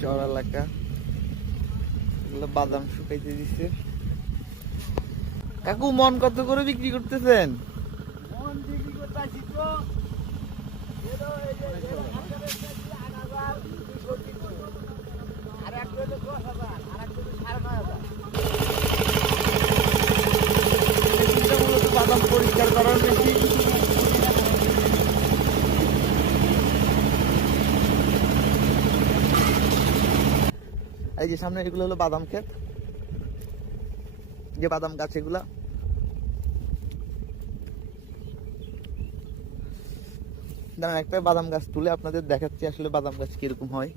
চর এলাকা, এগুলো বাদাম শুকাইতে দিছে। কাকু মন কত করে বিক্রি করতেছেন? বাদাম পরিষ্কার করার বেশি। এই যে সামনে এগুলো হলো বাদাম ক্ষেত, যে বাদাম গাছ এগুলা। একটা বাদাম গাছ তুলে আপনাদের দেখাচ্ছি আসলে বাদাম গাছ কিরকম হয়।